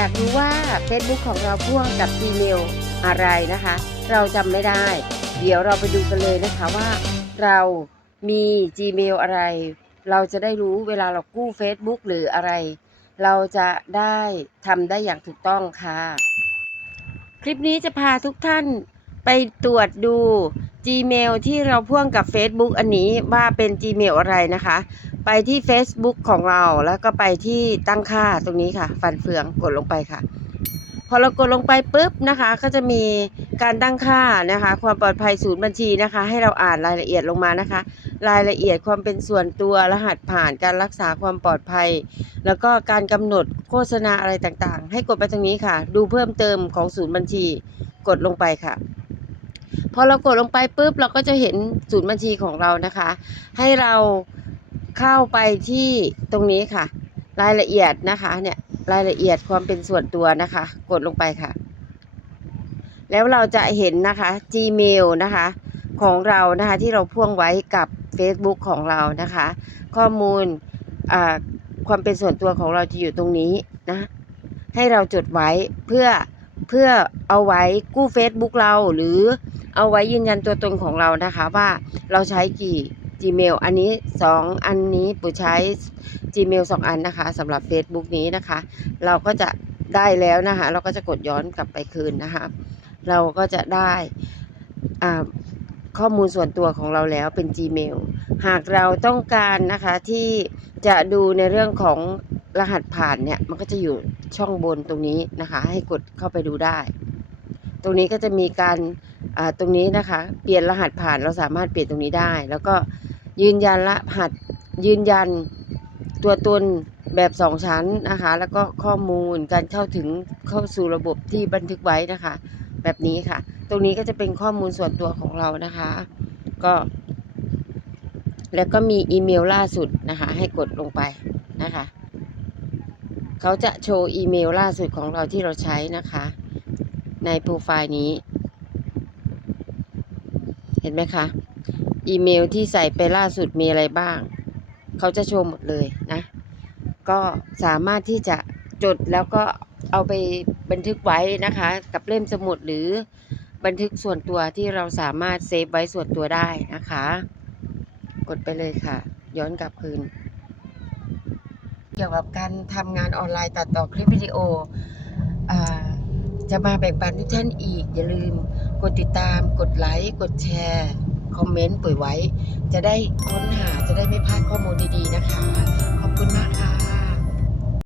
อยากรู้ว่า Facebook ของเราพ่วงกับ Gmail อะไรนะคะ เราจำไม่ได้ เดี๋ยวเราไปดูกันเลยนะคะว่าเรามี Gmail อะไร เราจะได้รู้เวลาเรากู้ Facebook หรืออะไร เราจะได้ทำได้อย่างถูกต้องค่ะ คลิปนี้จะพาทุกท่านไปตรวจดู Gmail ที่เราพ่วงกับ Facebook อันนี้ว่าเป็น Gmail อะไรนะคะ ไปที่ Facebook ของเราแล้วก็ไปที่ตั้งค่าตรงนี้ค่ะ ฟันเฟืองกดลงไปค่ะ พอเรากดลงไปปุ๊บนะคะ ก็จะมีการตั้งค่านะคะ ความปลอดภัยศูนย์บัญชีนะคะ ให้เราอ่านรายละเอียดลงมานะคะ รายละเอียดความเป็นส่วนตัวรหัสผ่านการรักษาความปลอดภัย แล้วก็การกำหนดโฆษณาอะไรต่างๆ ให้กดไปตรงนี้ค่ะ ดูเพิ่มเติมของศูนย์บัญชีกดลงไปค่ะพอเรากดลงไปปุ๊บเราก็จะเห็นศูนย์บัญชีของเรานะคะ ให้เรา เข้าไปที่ตรงนี้ค่ะ รายละเอียดนะคะเนี่ยรายละเอียดความเป็นส่วนตัวนะคะ กดลงไปค่ะ แล้วเราจะเห็นนะคะ Gmail นะคะของเรานะคะที่เราพ่วงไว้กับ Facebook ของเรานะคะ ข้อมูลอ่าความเป็นส่วนตัวของเราจะอยู่ตรงนี้นะให้เราจดไว้เพื่อเพื่อเอาไว้กู้ Facebook เราหรือเอาไว้ยืนยันตัวตนของเรานะคะว่าเราใช้กี่ Gmail อันนี้ 2 อันนี้ปู่ใช้ Gmail 2 อันนะคะสำหรับ Facebook นี้นะคะ เราก็จะได้แล้วนะคะ เราก็จะกดย้อนกลับไปคืนนะคะ เราก็จะได้ข้อมูลส่วนตัวของเราแล้วเป็น Gmail หากเราต้องการนะคะที่จะดูในเรื่องของรหัสผ่านเนี่ยมันก็จะอยู่ช่องบนตรงนี้นะคะ ให้กดเข้าไปดูได้ ตรงนี้ก็จะมีการตรงนี้นะคะ เปลี่ยนรหัสผ่านเราสามารถเปลี่ยนตรงนี้ได้ แล้วก็ ยืนยันรหัสยืนยันตัวตนแบบสองชั้นนะคะ แล้วก็ข้อมูลการเข้าถึงเข้าสู่ระบบที่บันทึกไว้นะคะ แบบนี้ค่ะ ตรงนี้ก็จะเป็นข้อมูลส่วนตัวของเรานะคะ ก็ แล้วก็มีอีเมลล่าสุดนะคะ ให้กดลงไปนะคะเขาจะโชว์อีเมลล่าสุดของเราที่เราใช้นะคะ ในโปรไฟล์นี้ เห็นไหมคะ อีเมลที่ใส่ไปล่าสุดมีอะไรบ้าง เขาจะโชว์หมดเลยนะ ก็สามารถที่จะจดแล้วก็เอาไปบันทึกไว้นะคะ กับเล่มสมุดหรือบันทึกส่วนตัวที่เราสามารถเซฟไว้ส่วนตัวได้นะคะ กดไปเลยค่ะ ย้อนกลับคืน เกี่ยวกับการทำงานออนไลน์ตัดต่อคลิปวิดีโออจะมาแบ่งปันทุกท่านอีก อย่าลืมกดติดตามกดไลค์ กดแชร์ คอมเมนต์ปุ๋ยไว้ จะได้ค้นหาจะได้ไม่พลาดข้อมูลดีๆนะคะ ขอบคุณมากค่ะ